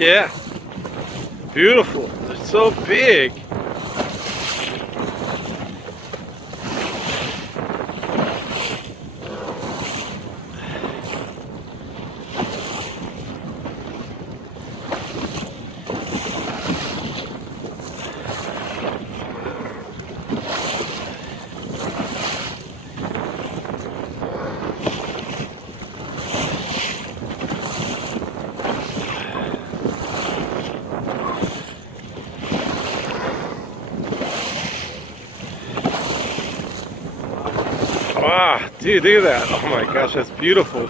Yeah, beautiful. They're so big. Wow, dude, look at that. Oh my gosh, that's beautiful.